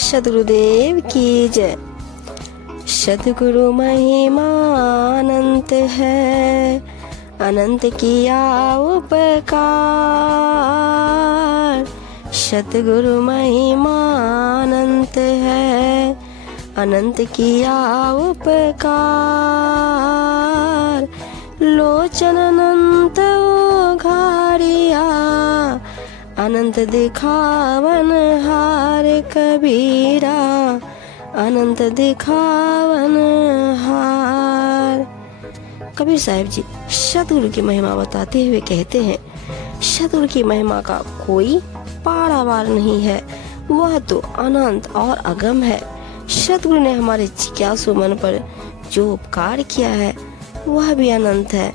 सद्गुरुदेव की जय। सद्गुरु महिमा अनंत है, अनंत किया उपकार। सद्गुरु महिमा अनंत है, अनंत किया उपकार। लोचन अनंत उघारिया, अनंत दिखावन हार कबीरा, अनंत दिखावन हार। कबीर साहिब जी सद्गुरु की महिमा बताते हुए कहते हैं, सद्गुरु की महिमा का कोई पारावार नहीं है, वह तो अनंत और अगम है। सद्गुरु ने हमारे जिज्ञासु मन पर जो उपकार किया है वह भी अनंत है,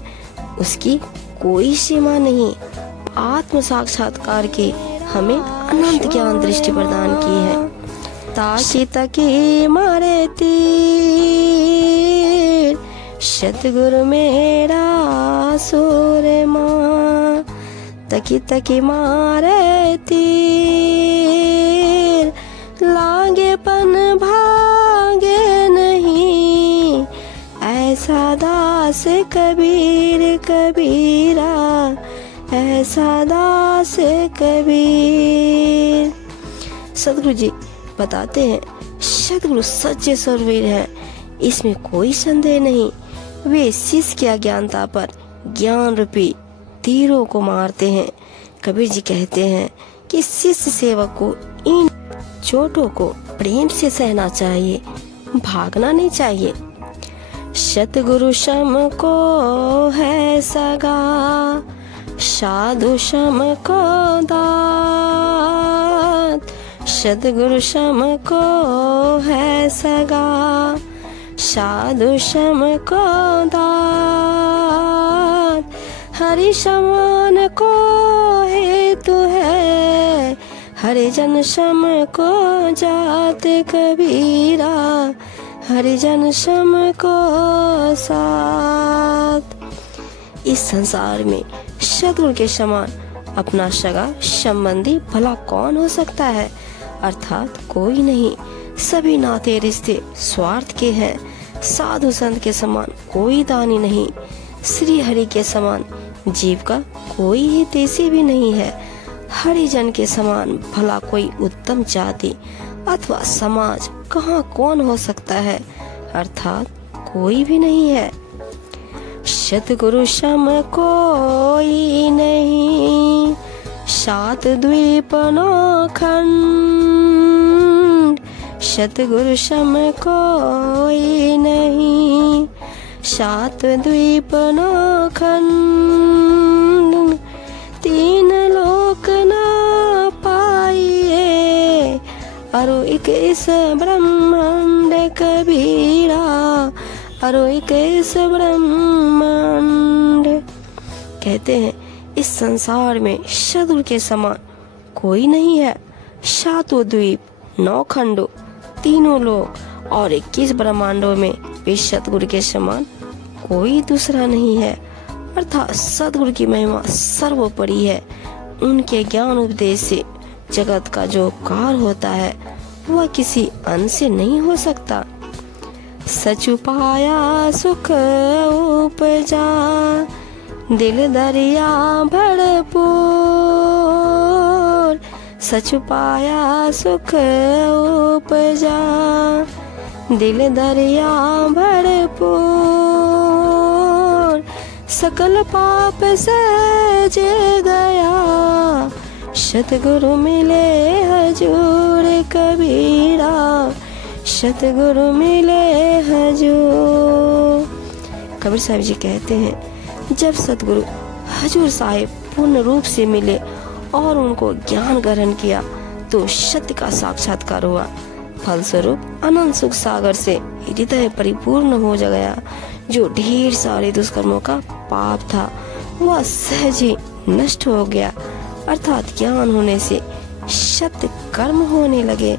उसकी कोई सीमा नहीं। आत्म साक्षात्कार के हमें अनंत ज्ञान दृष्टि प्रदान की है। ताकि तकी मारे तीर, सद्गुरु मेरा सूरमा। तकी तकी मारे तीर, लागे पन भागे नहीं। ऐसा दास कबीर कबीरा, ऐसा दास कबीर। सद्गुरु जी बताते हैं, सद्गुरु सच्चे सूरवीर हैं, इसमें कोई संदेह नहीं। वे शिष्य की अज्ञानता पर ज्ञान रूपी तीरों को मारते हैं। कबीर जी कहते हैं कि शिष्य सेवक को इन चोटों को प्रेम से सहना चाहिए, भागना नहीं चाहिए। सद्गुरु शम को है सगा, साधु शम को दात। सद्गुरु शम को है सगा, साधु शम को दात। हरि समान को हेतु है, हरिजन शम को जात कबीरा, हरिजन शम को साथ। इस संसार में सद्गुरु के समान अपना सगा संबंधी भला कौन हो सकता है, अर्थात कोई नहीं। सभी नाते रिश्ते स्वार्थ के हैं। साधु संत के समान कोई दानी नहीं, श्री हरि के समान जीव का कोई हितैषी भी नहीं है। हरिजन के समान भला कोई उत्तम जाति अथवा समाज कहाँ कौन हो सकता है, अर्थात कोई भी नहीं है। सद्गुरु सम कोई नहीं, सात द्वीप नौ खंड। सद्गुरु सम कोई नहीं, सात द्वीप नौ खंड। तीन लोक ना पाइए, अरो एक इस ब्रह्मांड कबीरा, अरो एक इस ब्रह्मांड। कहते हैं इस संसार में सद्गुरु के समान कोई नहीं है। सातों द्वीप, नौ खंडों, तीनों लोक और 21 ब्रह्मांडों में भी सद्गुरु के समान कोई दूसरा नहीं है। अर्थात सद्गुरु की महिमा सर्वोपरि है। उनके ज्ञान उपदेश से जगत का जो उपकार होता है वह किसी अन्य से नहीं हो सकता। सच पाया सुख उपजा, दिल दरिया भरपूर। सच पाया सुख उपजा, दिल दरिया भरपूर। सकल पाप सहज गया, सद्गुरु मिले हजूर कबीरा, सद्गुरु मिले हजूर। कबीर साहिब जी कहते हैं, जब सद्गुरु हजूर साहिब पूर्ण रूप से मिले और उनको ज्ञान ग्रहण किया तो सत्य का साक्षात्कार हुआ। फलस्वरूप अनंत सुख सागर से हृदय परिपूर्ण हो गया। जो ढेर सारे दुष्कर्मों का पाप था वह सहज ही नष्ट हो गया। अर्थात ज्ञान होने से सत्य कर्म होने लगे।